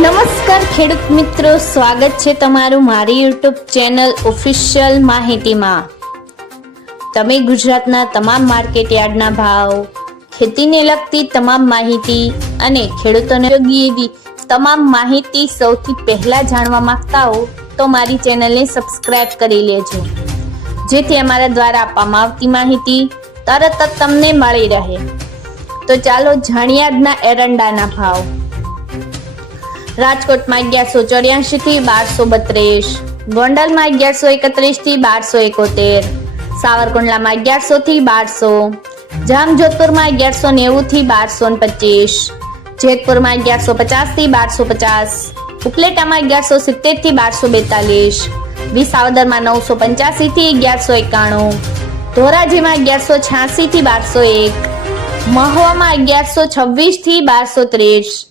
નમસ્કાર ખેડૂત મિત્રો, સ્વાગત છે તમારું મારી યુટ્યુબ ચેનલ ઓફિશિયલ માહિતીમાં. તમે ગુજરાતના તમામ માર્કેટ યાર્ડના ભાવ, ખેતીને લગતી તમામ માહિતી અને ખેડૂતોને યોગ્ય એવી તમામ માહિતી સૌથી પહેલા જાણવા માંગતા હો, તો મારી ચેનલને સબસ્ક્રાઇબ કરી લેજો. જેથી અમારા દ્વારા આપવામાં આવતી માહિતી તરત જ તમને મળી રહે. તો ચાલો જાણીએ આજના એરંડાના ભાવ. રાજકોટમાં અગિયારસો ચોર્યાસી થી બારસો બત્રીસ. ગોંડલમાં અગિયારસો એકત્રીસથી બારસો એકોતેર. સાવરકુંડલામાં અગિયારસો થી બારસો. જામજોધપુરમાં અગિયારસો નેવું થી બારસો પચીસ. જેતપુરમાં અગિયારસો પચાસથી બારસો પચાસ. ઉપલેટામાં અગિયારસો સિત્તેરથી બારસો બેતાલીસ. વિસાવદરમાં નવસો પંચ્યાસી થી અગિયારસો એકાણું. ધોરાજીમાં અગિયારસો છ્યાસી થી બારસો એક. મહવામાં અગિયારસો છવ્વીસથી બારસો ત્રીસ.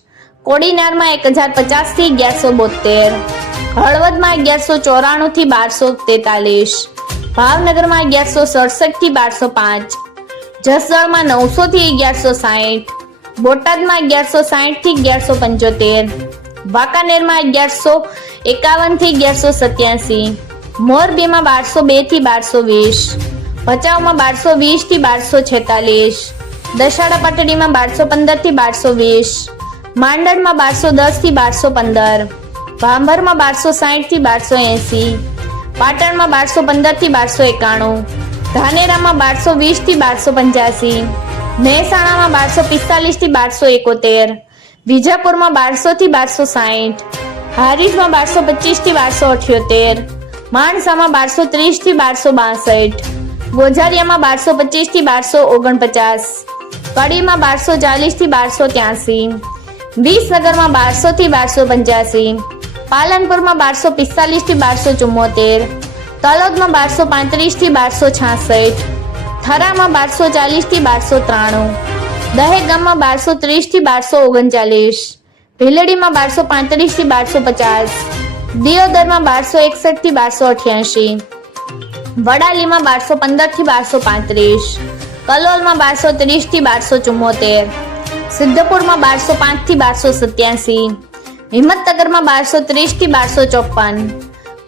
કોડીનારમાં એક હજાર પચાસથી અગિયારસો બોતેર. હળવદમાં અગિયારસો ચોરાણું થી બારસો તેતાલીસ. ભાવનગરમાં અગિયારસો સડસઠથી બારસો પાંચ. જસદણમાં નવસો થી અગિયારસો સાહીઠ. બોટાદમાં અગિયારસો સાહીઠથી અગિયારસો પંચોતેર. વાંકાનેરમાં અગિયારસો એકાવનથી અગિયારસો સત્યાસી. મોરબીમાં બારસો બેથી બારસો વીસ. ભચાઉમાં બારસો વીસથી બારસો છેતાલીસ. દશાડા પાટડીમાં બારસો પંદરથી બારસો વીસ. માંડળમાં બારસો દસથી બારસો પંદર, ભાંભરમાં બારસો સાહીઠથી બારસો એંસી, પાટણમાં બારસો પંદરથી બારસો એકાણું, ધાનેરામાં બારસો વીસથી બારસો પંચ્યાસી, મહેસાણામાં બારસો પિસ્તાલીસથી બારસો એકોતેર, વિજાપુરમાં બારસો થી બારસો સાહીઠ, હારીજમાં બારસો પચીસથી બારસો અઠ્યોતેર, માણસામાં બારસો ત્રીસથી બારસો બાસઠ, ગોઝારિયામાં બારસો પચીસથી બારસો ઓગણપચાસ, કડીમાં બારસો ચાલીસથી બારસો ત્યાસી વિસનગરમાં બારસો થી બારસો પંચ્યાસી, પાલનપુરમાં બારસો પિસ્તાલીસથી બારસો ચુમ્મોતેર, તલોદમાં બારસો પાંત્રીસથી બારસો છાસઠ, થરામાં બારસો ચાલીસથી બારસો ત્રાણું, દહેગામમાં બારસો ત્રીસથી બારસો ઓગણચાલીસ, ભીલડીમાં બારસો પાંત્રીસથી બારસો પચાસ, દિયોદરમાં બારસો એકસઠથી બારસો અઠ્યાસી, વડાલીમાં બારસો પંદરથી બારસો પાંત્રીસ, કલોલમાં બારસો ત્રીસથી બારસો ચુમ્મોતેર સિદ્ધપુરમાં બારસો પાંચથી બારસો સત્યાસી, હિંમતનગરમાં બારસો ત્રીસથી બારસો ચોપન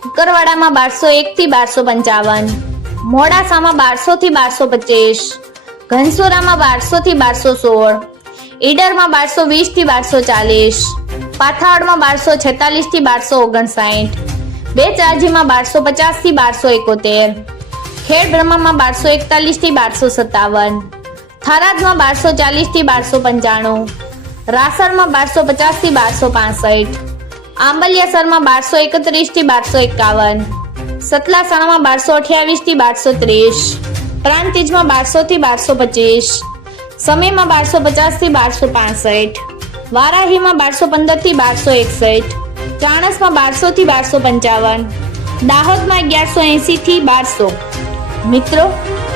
કુકરવાડામાં બારસો એક થી બારસો પંચાવન, મોડાસામાં બારસો થી બારસો પચીસ, ઘનસોરામાં બારસો થી બારસો સોળ, ઈડરમાં બારસો વીસથી બારસો ચાલીસ, પાથાવડમાં બારસો છેતાલીસથી બારસો ઓગણસાઠ બે ચારજીમાં બારસો પચાસથી બારસો એકોતેર ખેડ બ્રહ્મામાં બારસો એકતાલીસથી બારસો સત્તાવન થરાદમાં બારસો ચાલીસથી બારસો પંચાણું, રાસરમાં બારસો પચાસથી બારસો પાસઠ, આંબલિયાસરમાં બારસો એકત્રીસથી બારસો એકાવન, સતલાસણામાં બારસો અઠ્યાવીસથી બારસો ત્રીસ, પ્રાંતિજમાં બારસો થી બારસો પચીસ સમયમાં બારસો પચાસથી બારસો પાસઠ, વારાહીમાં બારસો પંદરથી બારસો એકસઠ, ચાણસમાં બારસો થી બારસો પંચાવન, દાહોદમાં અગિયારસો એંસી થી બારસો. મિત્રો